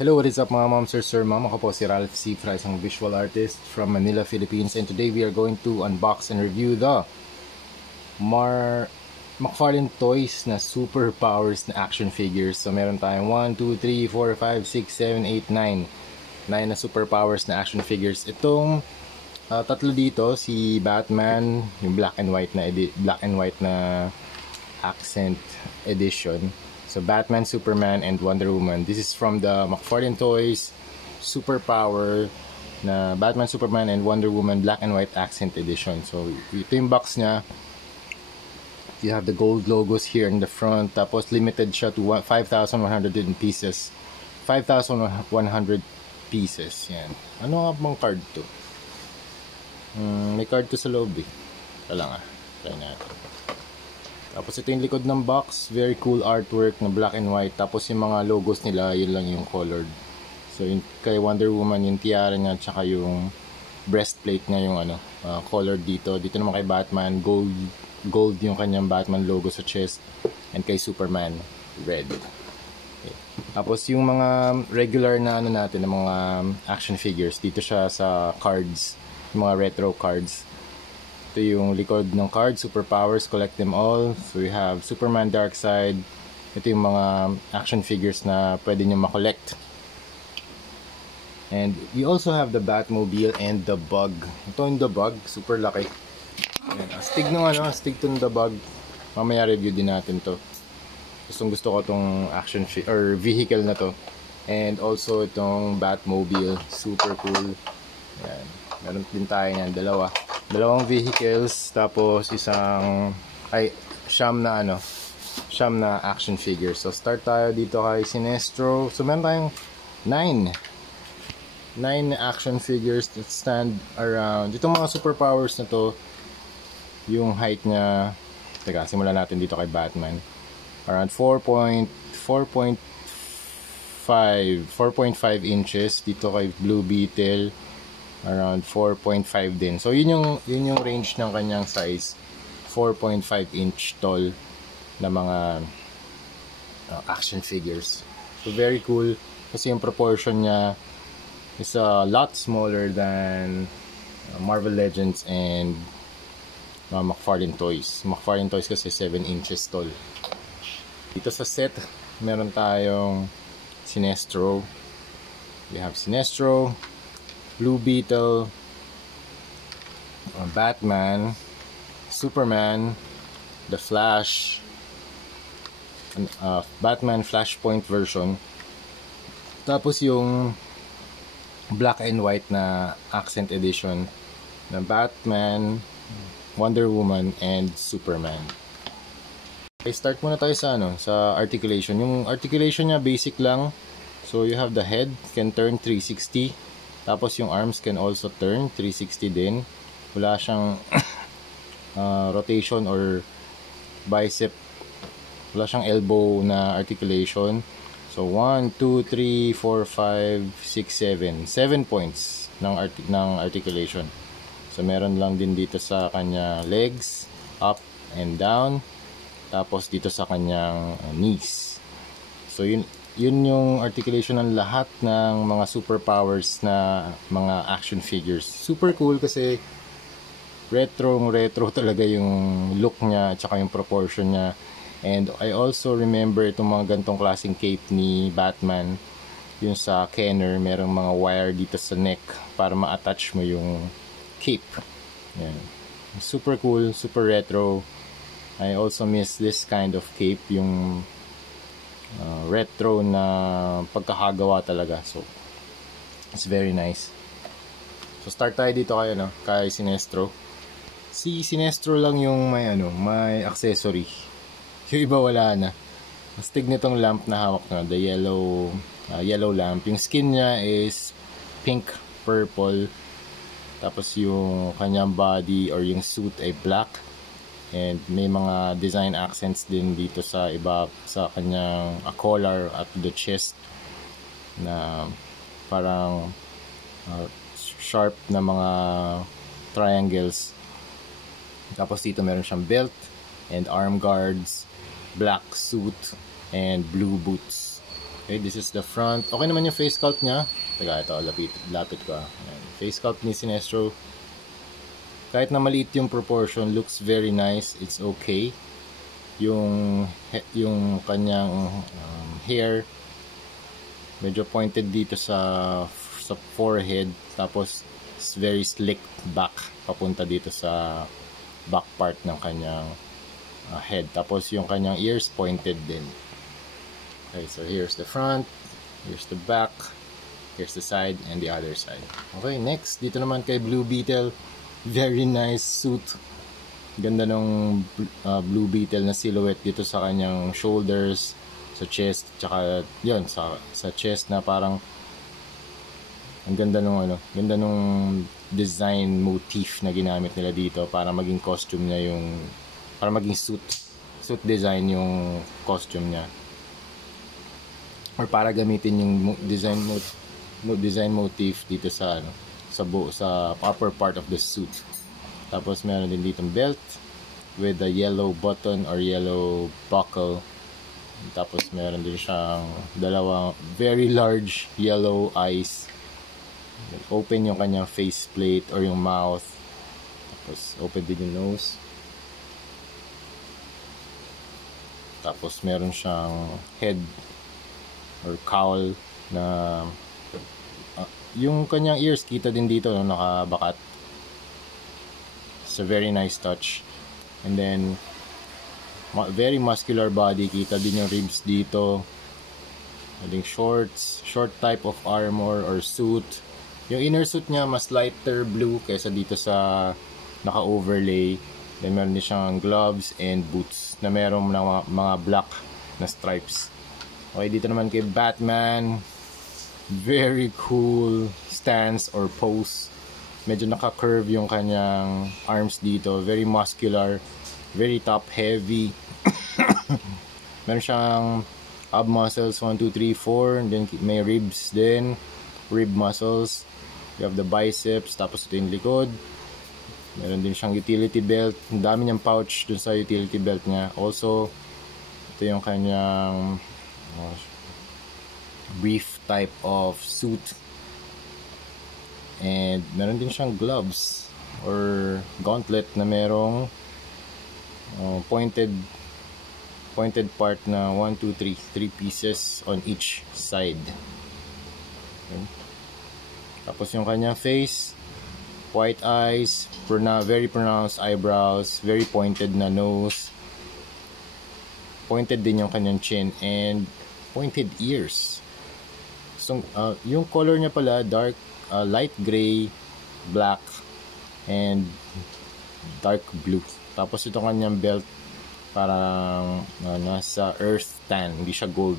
Hello, what is up mga ma'am, sir, ma'am? Ako po si Ralph C. Fra, isang visual artist from Manila, Philippines. And today we are going to unbox and review the McFarlane Toys na superpowers na action figures. So meron tayong 1, 2, 3, 4, 5, 6, 7, 8, 9 na superpowers na action figures. Itong tatlo dito, si Batman, yung black and white na accent edition. So Batman, Superman, and Wonder Woman. This is from the McFarlane Toys Superpower na Batman, Superman, and Wonder Woman Black and White Accent Edition. So ito yung box niya. You have the gold logos here in the front. Tapos limited siya to 5,100 pieces. 5,100 pieces. Yan. Ano nga bang card to? May card to sa loob eh. Wala nga. Try natin. Tapos ito yung likod ng box, very cool artwork na black and white. Tapos yung mga logos nila, yun lang yung colored. So yung kay Wonder Woman, yung tiara niya, tsaka yung breastplate niya yung colored dito. Dito naman kay Batman, gold yung kanyang Batman logo sa chest. And kay Superman, red. Okay. Tapos yung mga regular na natin, na mga action figures, dito siya sa cards, yung mga retro cards. Ito yung likod ng card, superpowers, collect them all. So we have Superman, Darkseid. Ito yung mga action figures na pwede nyo makollect. And we also have the Batmobile and the Bug. Ito yung the Bug, super laki. Astig tong the Bug. Mamaya review din natin to. Gusto ko tong action or vehicle na to. And also itong Batmobile, super cool. Yan. Meron din tayo yan, dalawang vehicles, tapos siyam na action figures. So start tayo dito kay Sinestro. So meron tayong 9 action figures that stand around. Itong mga superpowers na to, yung height niya, teka, simulan natin dito kay Batman. Around 4.5 inches. Dito kay Blue Beetle, around 4.5 din. So yun yung range ng kanyang size. 4.5 inch tall na mga action figures. So very cool kasi yung proportion niya is a lot smaller than Marvel Legends and McFarlane Toys. McFarlane Toys kasi 7 inches tall. Dito sa set, meron tayong Sinestro. We have Sinestro, Blue Beetle, Batman, Superman, The Flash, Batman Flashpoint version. Tapos yung black and white na accent edition na Batman, Wonder Woman, and Superman. Okay, start muna tayo sa articulation. Yung articulation niya basic lang. So you have the head can turn 360. Tapos yung arms can also turn 360 din. Wala siyang rotation or bicep. Wala siyang elbow na articulation. So 1, 2, 3, 4, 5, 6, 7. 7 points ng articulation. So meron lang din dito sa kanya legs, up and down. Tapos dito sa kanyang knees. So yun yung articulation ng lahat ng mga superpowers na mga action figures. Super cool kasi retro talaga yung look niya at saka yung proportion niya. And I also remember itong mga gantong klaseng cape ni Batman. Yung sa Kenner, merong mga wire dito sa neck para ma-attach mo yung cape. Yan. Super cool, super retro. I also miss this kind of cape, yung retro na pagkakagawa talaga. So it's very nice. So start tayo dito kay Sinestro. Si Sinestro lang yung may accessory. Yung iba wala na. Astig nitong lamp na hawak na, the yellow lamp. Yung skin niya is pink purple. Tapos yung kanyang body or yung suit ay black. And may mga design accents din dito sa iba, sa kanyang collar at the chest na parang sharp na mga triangles. Tapos dito meron siyang belt and arm guards, black suit, and blue boots. Okay, this is the front. Okay naman yung face sculpt niya. Teka, ito, lapit ko. Ayan. Face sculpt ni Sinestro. Kahit na maliit yung proportion, looks very nice. It's okay. Yung kanyang hair, medyo pointed dito sa forehead. Tapos, it's very slick back. Papunta dito sa back part ng kanyang head. Tapos, yung kanyang ears pointed din. Okay, so here's the front, here's the back, here's the side, and the other side. Okay, next, dito naman kay Blue Beetle. Very nice suit. Ganda ng Blue Beetle na silhouette dito sa kanyang shoulders, sa chest, tsaka yun, sa chest na parang ang ganda nung design motif na ginamit nila dito para maging costume niya para maging suit design yung costume niya. Or para gamitin yung design motif dito sa upper part of the suit. Tapos meron din ditong belt with a yellow button or yellow buckle. Tapos meron din siyang dalawang very large yellow eyes. Open yung kanyang face plate or yung mouth. Tapos open din yung nose. Tapos meron siyang head or cowl na yung kanyang ears kita din dito, no, nakabakat. It's a very nice touch. And then very muscular body, kita din yung ribs dito. Adding short type of armor or suit. Yung inner suit niya mas lighter blue kaysa dito sa naka-overlay. Then meron din siyang gloves and boots na meron mga black na stripes. Okay, dito naman kay Batman. Very cool stance or pose. Medyo naka-curve yung kanyang arms dito. Very muscular. Very top heavy. Meron siyang ab muscles 1, 2, 3, 4. And then may ribs din. Rib muscles. You have the biceps. Tapos ito yung likod. Meron din siyang utility belt. Ang dami niyang pouch dun sa utility belt niya. Also, ito yung kanyang brief type of suit. And meron din siyang gloves or gauntlet na merong pointed part na 1, 2, 3 pieces on each side. Okay. Tapos yung kanyang face, white eyes, very pronounced eyebrows, very pointed na nose, pointed din yung kanyang chin, and pointed ears. So yung color niya pala light gray, black, and dark blue. Tapos ito kanyang belt parang nasa earth tan, hindi siya gold.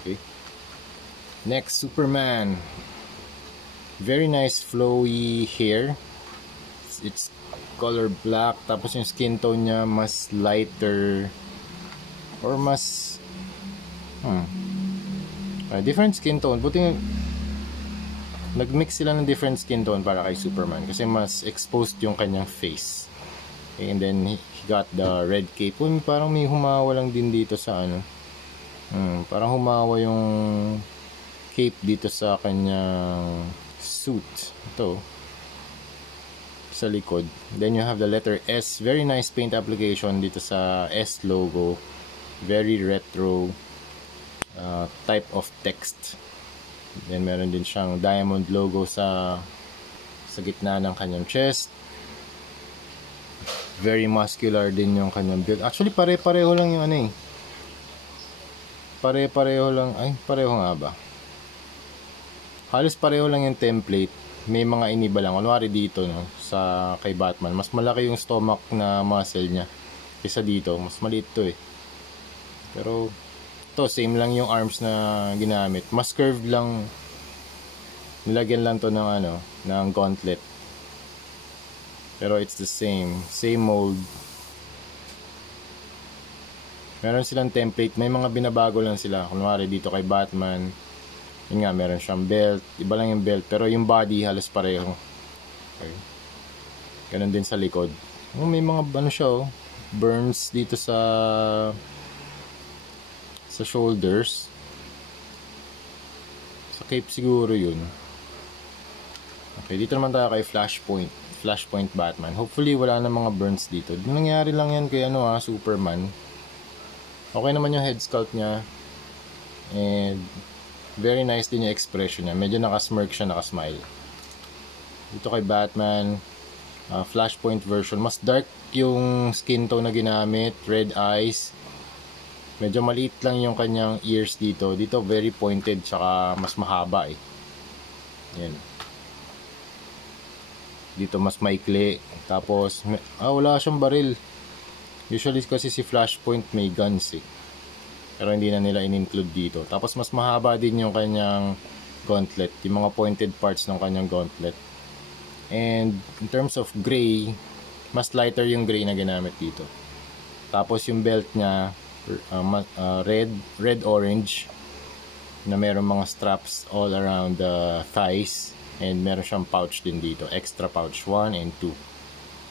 Okay. Next, Superman. Very nice flowy hair. It's color black. Tapos yung skin tone niya mas lighter or mas different skin tone. Buti nagmix sila ng different skin tone para kay Superman kasi mas exposed yung kanyang face. Okay, and then he got the red cape. Parang may humawa lang din dito sa parang humawa yung cape dito sa kanyang suit. Ito sa likod. Then you have the letter S. Very nice paint application dito sa S logo. Very retro type of text. Then meron din siyang diamond logo sa gitna ng kanyang chest. Very muscular din yung kanyang build. Actually pare-pareho lang yung pare-pareho lang. Ay, pareho nga ba? Halos pareho lang yung template. May mga iniba lang. Kunwari dito, no, sa kay Batman, mas malaki yung stomach na muscle niya kaysa dito. Mas maliit to eh. Pero to same lang yung arms na ginamit. Mas curved lang. Nilagyan lang to ng gauntlet. Pero it's the same mold. Meron silang template. May mga binabago lang sila. Kunwari dito kay Batman, yun nga, meron siyang belt. Iba lang yung belt. Pero yung body halos pareho. Okay. Ganun din sa likod. May mga siya burns dito sa shoulders. cape siguro yun. Okay, dito naman tayo kay Flashpoint Batman. Hopefully wala na mga burns dito. Nangyari lang yan kay Superman. Okay naman yung head sculpt niya. And very nice din yung expression niya. Medyo nakasmirk siya, nakasmile. Dito kay Batman, Flashpoint version. Mas dark yung skin tone na ginamit. Red eyes. Medyo maliit lang yung kanyang ears dito. Dito very pointed, tsaka mas mahaba eh. Yan. Dito mas maikli. Tapos, wala siyang baril. Usually kasi si Flashpoint may guns eh. Pero hindi na nila in-include dito. Tapos mas mahaba din yung kanyang gauntlet. Yung mga pointed parts ng kanyang gauntlet. And in terms of gray, mas lighter yung gray na ginamit dito. Tapos yung belt niya, red-orange. Na meron mga straps all around the thighs. And meron siyang pouch din dito. Extra pouch 1 and 2.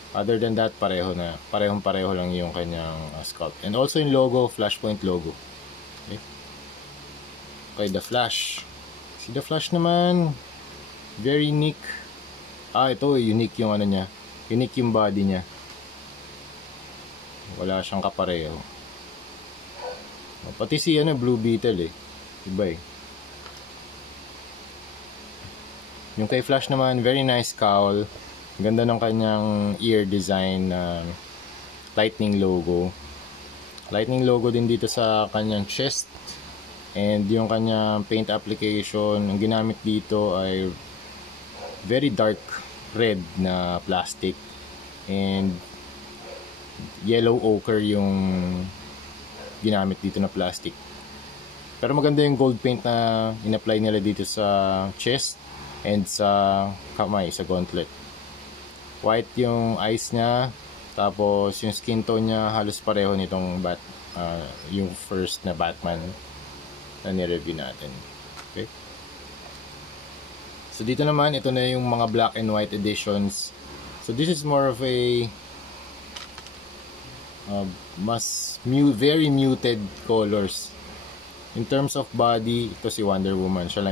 Other than that, parehong-pareho lang yung kanyang sculpt. And also yung logo, Flashpoint logo. Okay, The Flash. Si The Flash naman, very unique. Ito, unique yung niya. Unique yung body niya. Wala siyang kapareho. Pati si Blue Beetle eh. Iba eh. Yung kay Flash naman, very nice cowl. Ganda ng kanyang ear design na lightning logo. Lightning logo din dito sa kanyang chest. And yung kanyang paint application, ang ginamit dito ay very dark red na plastic. And yellow ochre yung ginamit dito na plastic. Pero maganda yung gold paint na in-apply nila dito sa chest and sa kamay, sa gauntlet. White yung eyes niya, tapos yung skin tone niya halos pareho nitong yung first na Batman na nireview natin. Okay? So dito naman, ito na yung mga black and white editions. So this is more of a very muted colors. In terms of body, ito si Wonder Woman. Siya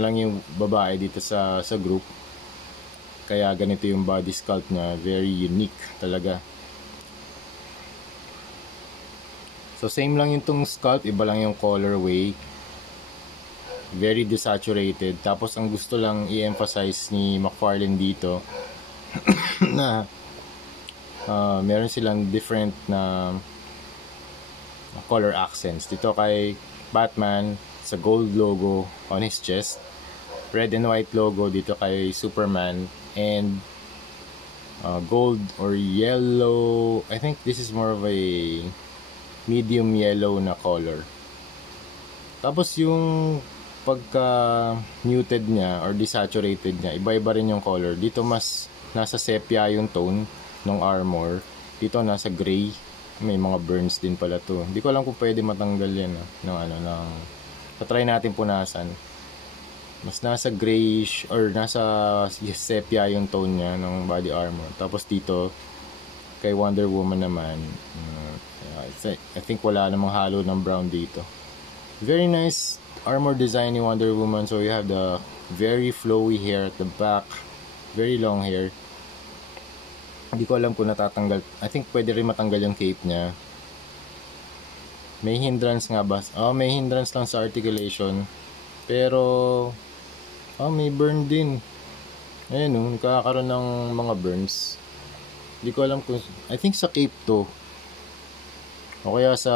lang yung babae dito sa group. Kaya ganito yung body sculpt niya, very unique talaga. So same lang yung tong sculpt, iba lang yung colorway. Very desaturated. Tapos ang gusto lang i-emphasize ni McFarlane dito na meron silang different na color accents. Dito kay Batman, sa gold logo on his chest. Red and white logo dito kay Superman. And gold or yellow. I think this is more of a medium yellow na color. Tapos yung pagka muted niya or desaturated niya, iba-iba rin yung color. Dito mas nasa sepia yung tone ng armor. Dito nasa gray. May mga burns din pala to. Hindi ko alam kung pwede matanggal yan try natin punasan. Mas nasa grayish or nasa sepia yung tone niya ng body armor. Tapos dito kay Wonder Woman naman, I think wala namang halo ng brown dito. Very nice armor design ni Wonder Woman. So you have the very flowy hair at the back, very long hair. Hindi ko alam kung natatanggal. I think pwede rin matanggal yung cape niya. May hindrance nga ba? May hindrance lang sa articulation. Pero may burn din. Ayun nagkakaroon ng mga burns. Hindi ko alam kung, I think sa cape to. O kaya sa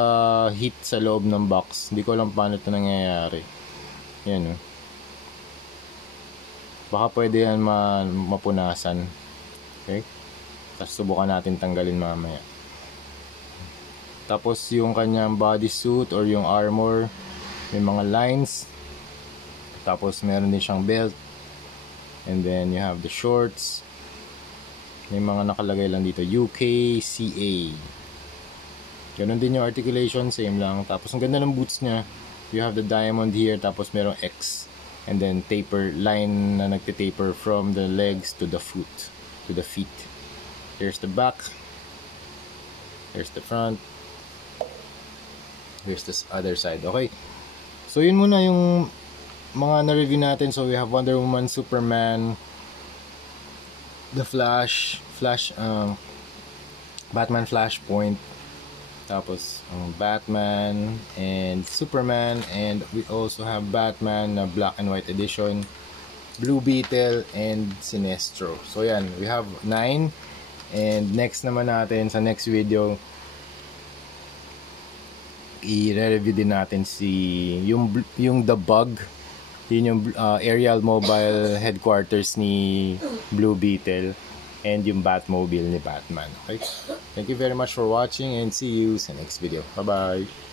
heat sa loob ng box. Hindi ko alam paano ito nangyayari. Yan Baka pwede yan mapunasan. Okay? Tapos subukan natin tanggalin mamaya. Tapos yung kanyang bodysuit or yung armor, may mga lines. Tapos meron din siyang belt. And then you have the shorts. May mga nakalagay lang dito, UKCA. Ganon din yung articulation, same lang. Tapos ang ganda ng boots niya. You have the diamond here, tapos merong X. And then taper, line na nagtitaper from the legs to the foot, to the feet. Here's the back. Here's the front. Here's this other side. Okay. So yun muna yung mga na-review natin. So we have Wonder Woman, Superman, The Flash, Batman Flashpoint, tapos Batman and Superman, and we also have Batman na black and white edition, Blue Beetle, and Sinestro. So yan, we have 9. And next naman natin sa next video, i-review din natin yung The Bug. Yun yung aerial mobile headquarters ni Blue Beetle and yung Batmobile ni Batman. Okay? Thank you very much for watching and see you sa next video. Bye-bye!